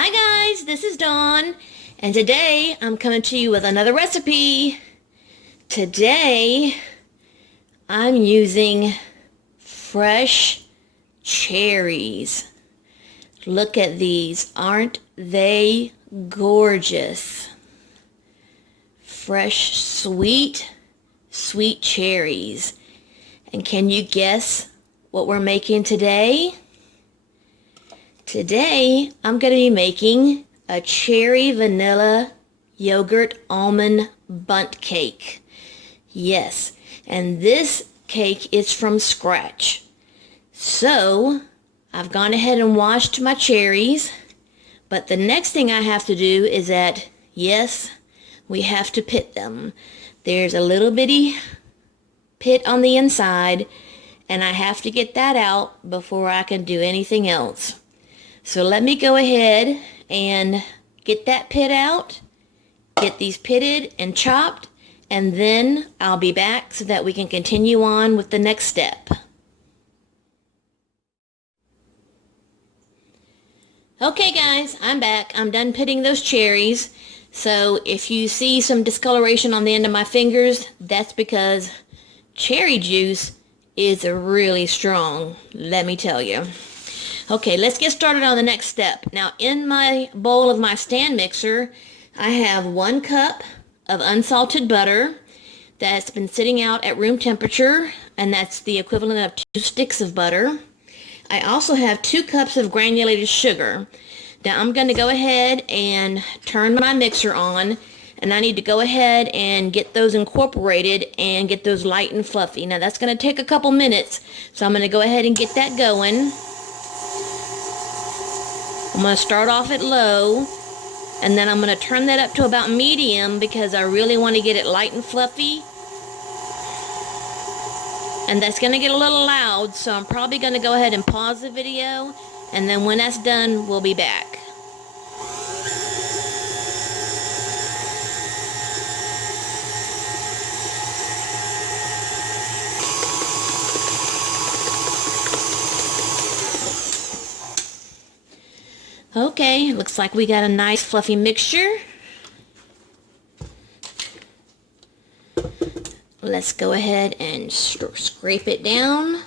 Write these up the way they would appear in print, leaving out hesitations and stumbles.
Hi guys, this is Dawn, and today I'm coming to you with another recipe. Today I'm using fresh cherries. Look at these, aren't they gorgeous? Fresh, sweet cherries. And can you guess what we're making today? Today, I'm going to be making a cherry vanilla yogurt almond bundt cake. Yes, and this cake is from scratch. So, I've gone ahead and washed my cherries, but the next thing I have to do is that, yes, we have to pit them. There's a little bitty pit on the inside, and I have to get that out before I can do anything else. So let me go ahead and get that pit out, get these pitted and chopped, and then I'll be back so that we can continue on with the next step. Okay guys, I'm back. I'm done pitting those cherries. So if you see some discoloration on the end of my fingers, that's because cherry juice is really strong, let me tell you. Okay, let's get started on the next step. Now, in my bowl of my stand mixer, I have 1 cup of unsalted butter that's been sitting out at room temperature, and that's the equivalent of 2 sticks of butter. I also have 2 cups of granulated sugar. Now, I'm going to go ahead and turn my mixer on, and I need to go ahead and get those incorporated and get those light and fluffy. Now, that's going to take a couple minutes, so I'm going to go ahead and get that going. I'm going to start off at low, and then I'm going to turn that up to about medium because I really want to get it light and fluffy. And that's going to get a little loud, so I'm probably going to go ahead and pause the video, and then when that's done, we'll be back. Okay, looks like we got a nice fluffy mixture. Let's go ahead and scrape it down.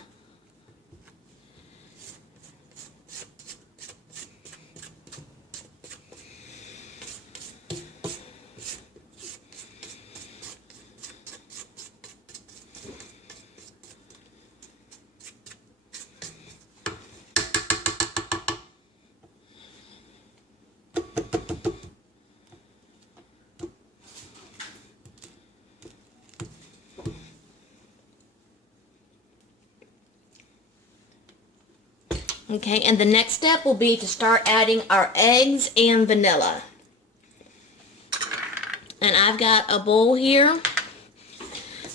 Okay, and the next step will be to start adding our eggs and vanilla. And I've got a bowl here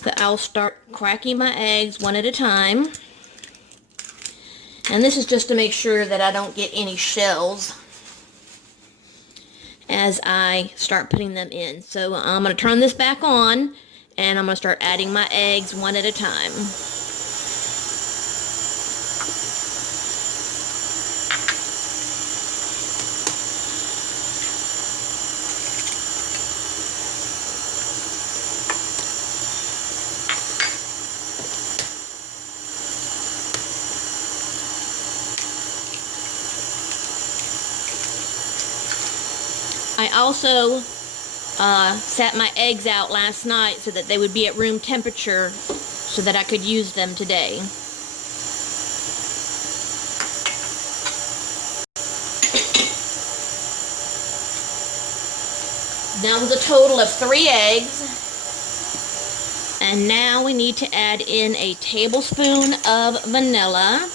that I'll start cracking my eggs one at a time. And this is just to make sure that I don't get any shells as I start putting them in. So I'm going to turn this back on, and I'm going to start adding my eggs one at a time. I also sat my eggs out last night so that they would be at room temperature so that I could use them today. That was a total of 3 eggs. And now we need to add in a tablespoon of vanilla.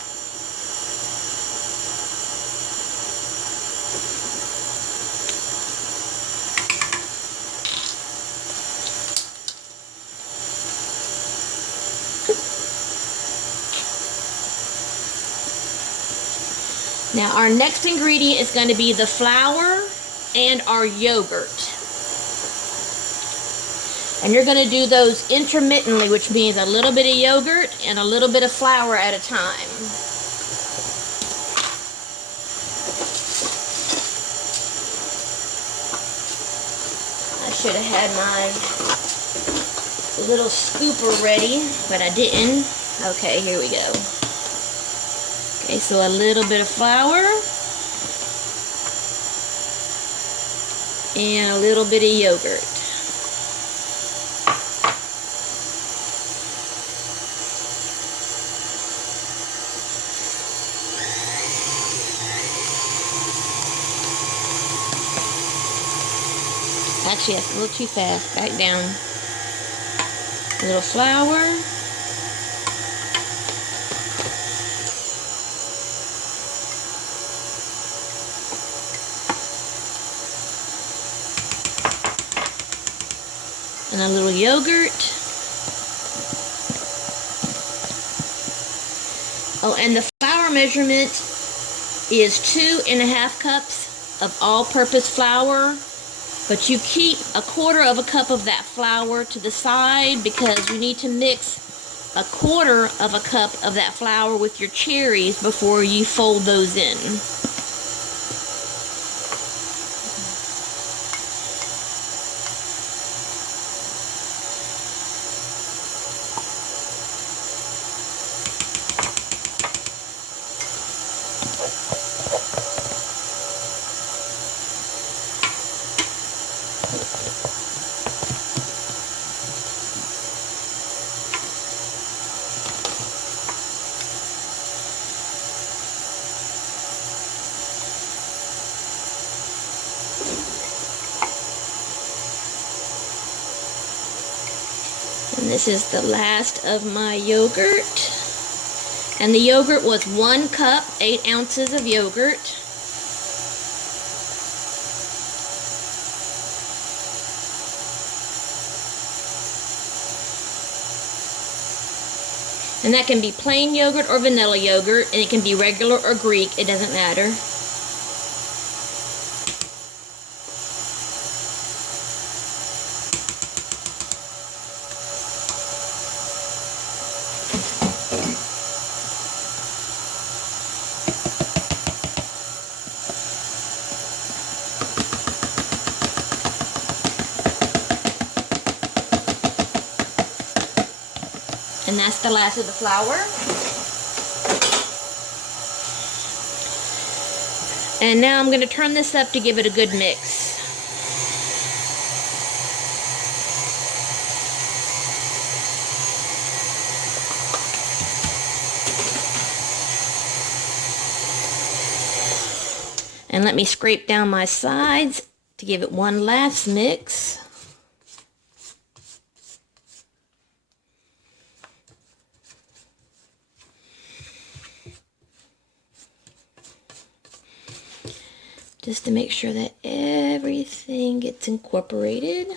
Now our next ingredient is going to be the flour and our yogurt. And you're going to do those intermittently, which means a little bit of yogurt and a little bit of flour at a time. should have had my little scooper ready, but I didn't. Okay, here we go. Okay, so a little bit of flour and a little bit of yogurt. Actually, that's a little too fast. Back down. A little flour. And a little yogurt. Oh, and the flour measurement is 2.5 cups of all-purpose flour. But you keep 1/4 cup of that flour to the side because you need to mix 1/4 cup of that flour with your cherries before you fold those in. And this is the last of my yogurt. And the yogurt was 1 cup, 8 ounces of yogurt. And that can be plain yogurt or vanilla yogurt, and it can be regular or Greek, it doesn't matter. And that's the last of the flour. And now I'm going to turn this up to give it a good mix. And let me scrape down my sides to give it one last mix. Just to make sure that everything gets incorporated.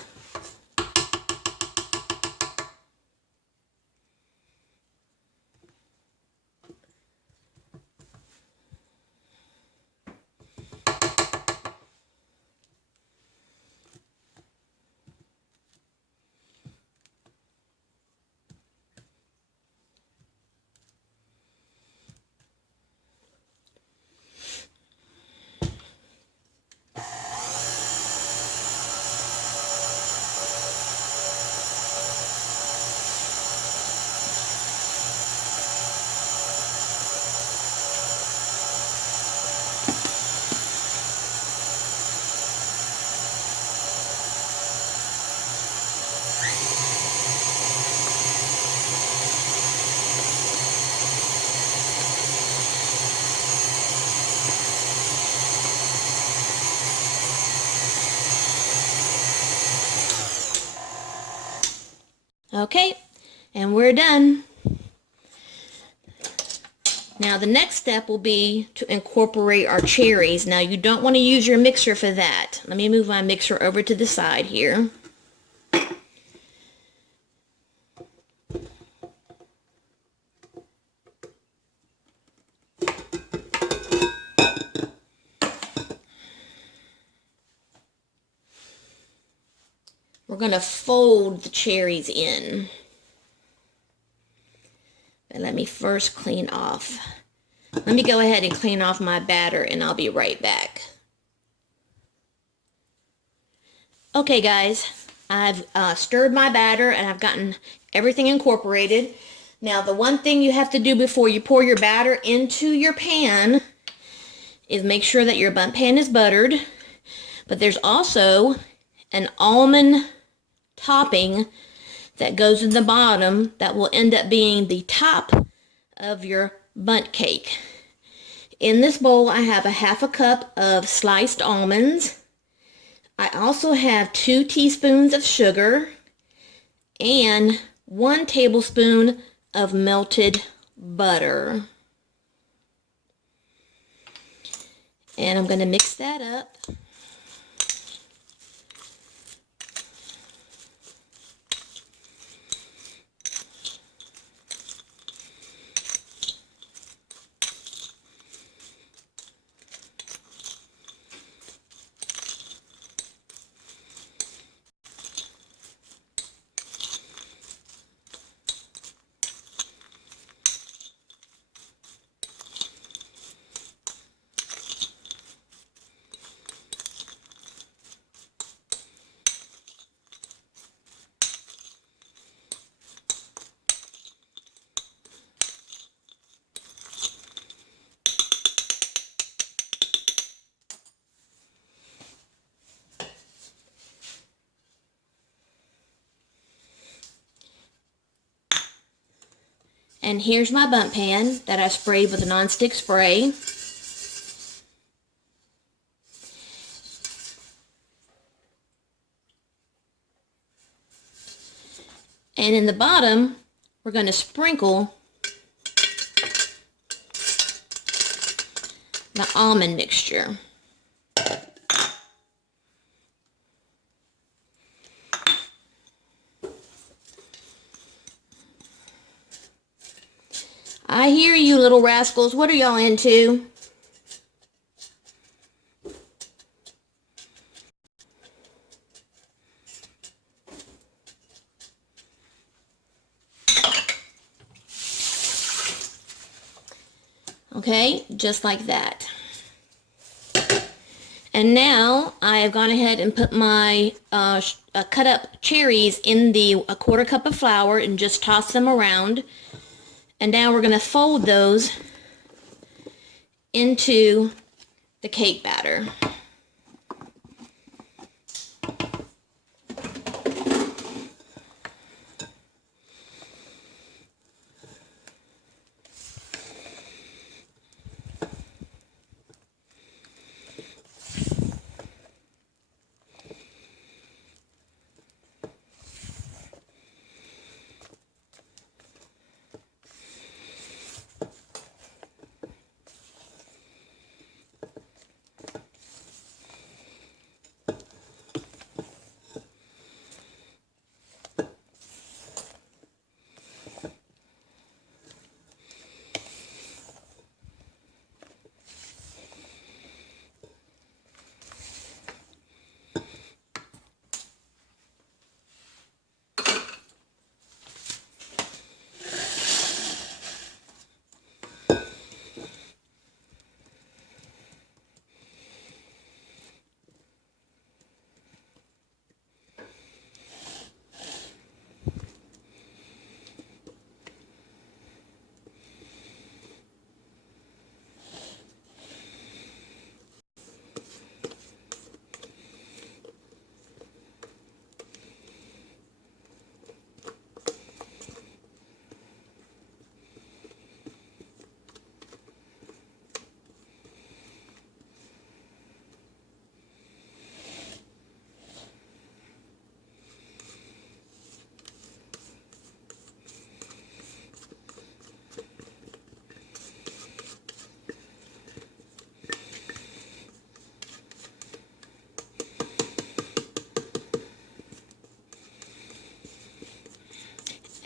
Okay, and we're done. Now the next step will be to incorporate our cherries. Now you don't want to use your mixer for that. Let me move my mixer over to the side here. We're going to fold the cherries in. But let me first clean off. Let me go ahead and clean off my batter and I'll be right back. Okay guys, I've stirred my batter and I've gotten everything incorporated. Now, the one thing you have to do before you pour your batter into your pan is make sure that your Bundt pan is buttered. But there's also an almond topping that goes in the bottom that will end up being the top of your Bundt cake. In this bowl, I have a half a cup of sliced almonds. I also have 2 teaspoons of sugar and 1 tablespoon of melted butter. And I'm going to mix that up. And here's my Bundt pan that I sprayed with a nonstick spray. And in the bottom, we're going to sprinkle the almond mixture. I hear you, little rascals. What are y'all into? Okay, just like that. And now I have gone ahead and put my cut up cherries in a quarter cup of flour and just toss them around. And now we're going to fold those into the cake batter.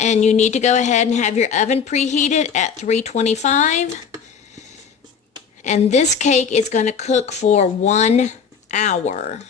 And you need to go ahead and have your oven preheated at 325. And this cake is going to cook for 1 hour.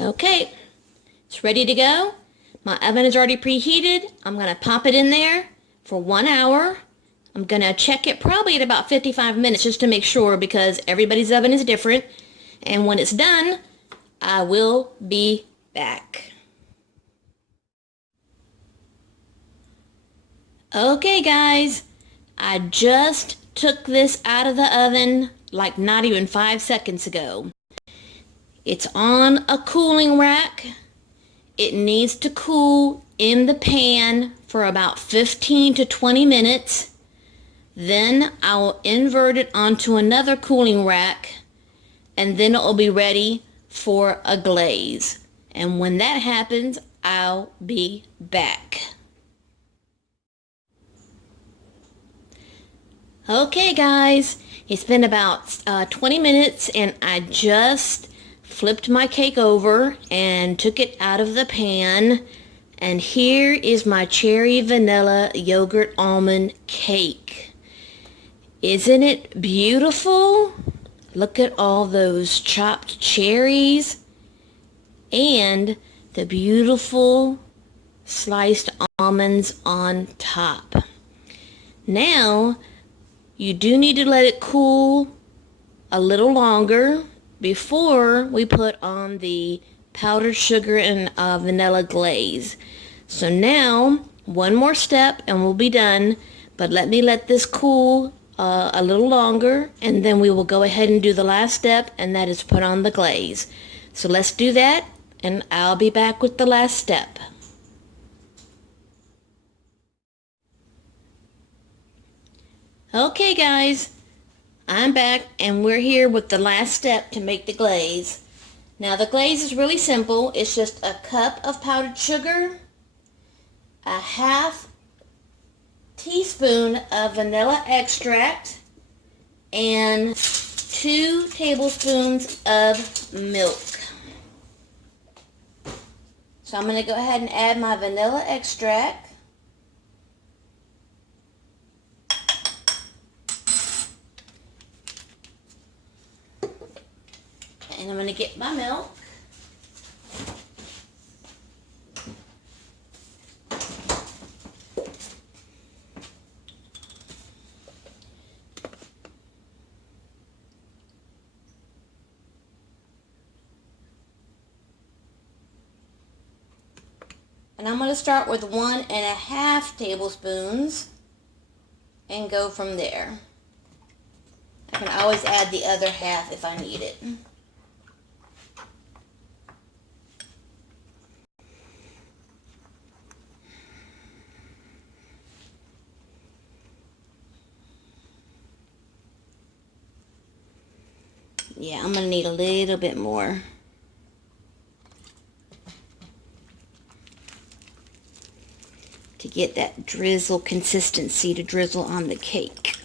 Okay, it's ready to go. My oven is already preheated. I'm going to pop it in there for 1 hour. I'm going to check it probably at about 55 minutes just to make sure, because everybody's oven is different. And when it's done, I will be back. Okay guys, I just took this out of the oven like not even 5 seconds ago. It's on a cooling rack. It needs to cool in the pan for about 15 to 20 minutes. Then I'll invert it onto another cooling rack, and then it will be ready for a glaze. And when that happens, I'll be back. Okay guys, it's been about 20 minutes and I just flipped my cake over and took it out of the pan, and here is my cherry vanilla yogurt almond cake. Isn't it beautiful? Look at all those chopped cherries and the beautiful sliced almonds on top. Now you do need to let it cool a little longer before we put on the powdered sugar and vanilla glaze. So now, one more step and we'll be done, but let this cool a little longer, and then we will go ahead and do the last step, and that is put on the glaze. So let's do that, and I'll be back with the last step. Okay guys, I'm back and we're here with the last step to make the glaze. Now the glaze is really simple. It's just a cup of powdered sugar, a half teaspoon of vanilla extract, and 2 tablespoons of milk. So I'm going to go ahead and add my vanilla extract. And I'm going to get my milk. And I'm going to start with 1.5 tablespoons and go from there. I can always add the other half if I need it. Yeah, I'm going to need a little bit more. To get that drizzle consistency to drizzle on the cake.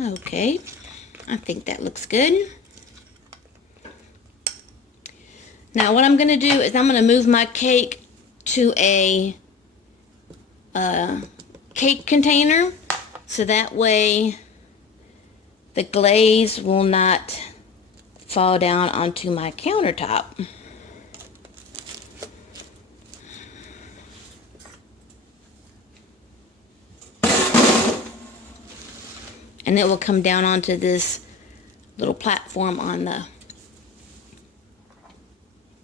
Okay, I think that looks good. Now what I'm going to do is I'm going to move my cake to a cake container, so that way the glaze will not fall down onto my countertop. And it will come down onto this little platform on the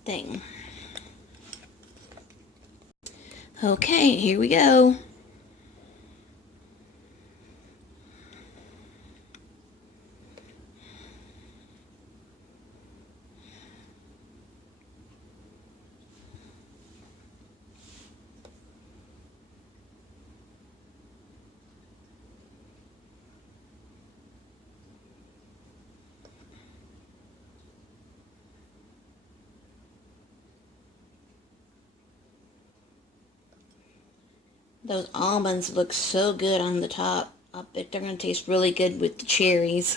thing. Okay, here we go. Those almonds look so good on the top. I bet they're going to taste really good with the cherries.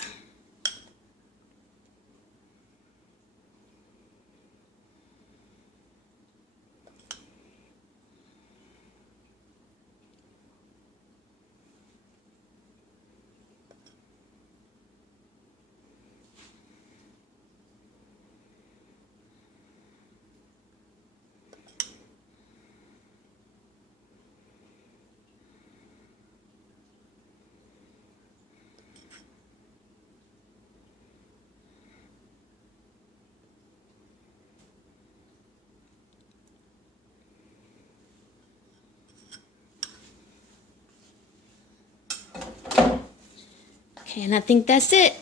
Okay, and I think that's it.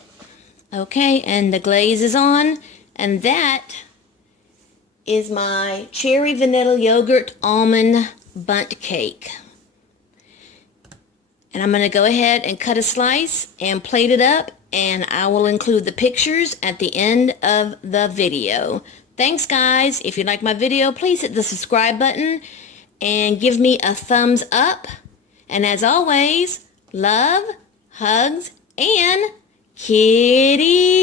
Okay, and the glaze is on, and that is my cherry vanilla yogurt almond bundt cake. And I'm going to go ahead and cut a slice and plate it up, and I will include the pictures at the end of the video. Thanks, guys. If you like my video, please hit the subscribe button and give me a thumbs up. And as always, love, hugs, and kitty.